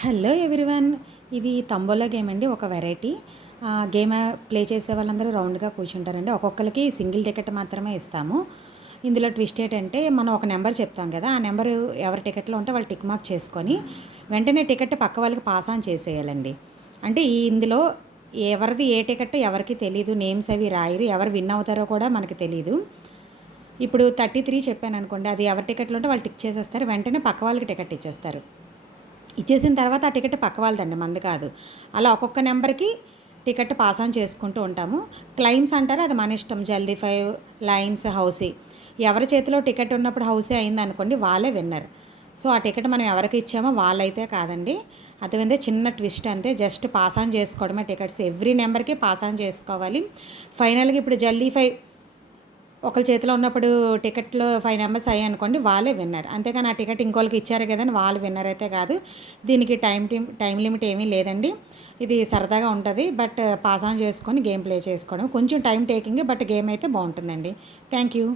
Hello everyone. ఇది tambola game అండి, ఒక వెరైటీ గేమ్. ప్లే చేసే వాళ్ళందరూ రౌండ్గా కూర్చుంటారండి. ఒక్కొక్కరికి సింగిల్ టికెట్ మాత్రమే ఇస్తాము. ఇందులో ట్విస్ట్ ఏంటంటే, మనం ఒక నెంబర్ చెప్తాం కదా, ఆ నెంబరు ఎవరి టికెట్లో ఉంటే వాళ్ళు టిక్ మార్క్ చేసుకొని వెంటనే టికెట్ పక్క వాళ్ళకి పాస్ ఆన్ చేసేయాలండి. అంటే ఇందులో ఎవరిది ఏ టికెట్ ఎవరికి తెలీదు, నేమ్స్ అవి రాయరు, ఎవరు విన్ అవుతారో కూడా మనకి తెలీదు. ఇప్పుడు 33 చెప్పాను అనుకోండి, అది ఎవరి టికెట్లో ఉంటే వాళ్ళు టిక్ చేసేస్తారు, వెంటనే పక్క వాళ్ళకి టికెట్ ఇచ్చేస్తారు. ఇచ్చేసిన తర్వాత ఆ టికెట్ పక్క వాళ్ళదండి, మంది కాదు. అలా ఒక్కొక్క నెంబర్కి టికెట్ పాస్ ఆన్ చేసుకుంటూ ఉంటాము. క్లైమ్స్ అంటారు, అది మన ఇష్టం. జల్దీ 5, లైన్స్, హౌసీ. ఎవరి చేతిలో టికెట్ ఉన్నప్పుడు హౌసీ అయిందనుకోండి, వాళ్ళే విన్నర్. సో ఆ టికెట్ మనం ఎవరికి ఇచ్చామో వాళ్ళైతే కాదండి. అర్థమైందే, చిన్న ట్విస్ట్ అంతే. జస్ట్ పాస్ ఆన్ చేసుకోవడమే టికెట్స్. ఎవ్రీ నెంబర్కి పాస్ ఆన్ చేసుకోవాలి. ఫైనల్గా ఇప్పుడు జల్దీ 5 ఒకరి చేతిలో ఉన్నప్పుడు టికెట్లో 5 మెంబర్స్ అయ్యాయి అనుకోండి, వాళ్ళే విన్నర్. అంతేగాని ఆ టికెట్ ఇంకోళ్ళకి ఇచ్చారు కదా అని వాళ్ళు విన్నర్ అయితే కాదు. దీనికి టైం లిమిట్ ఏమీ లేదండి. ఇది సరదాగా ఉంటుంది, బట్ పాస్ ఆన్ చేసుకొని గేమ్ ప్లే చేసుకోవడం కొంచెం టైం టేకింగ్, బట్ గేమ్ అయితే బాగుంటుందండి. Thank you.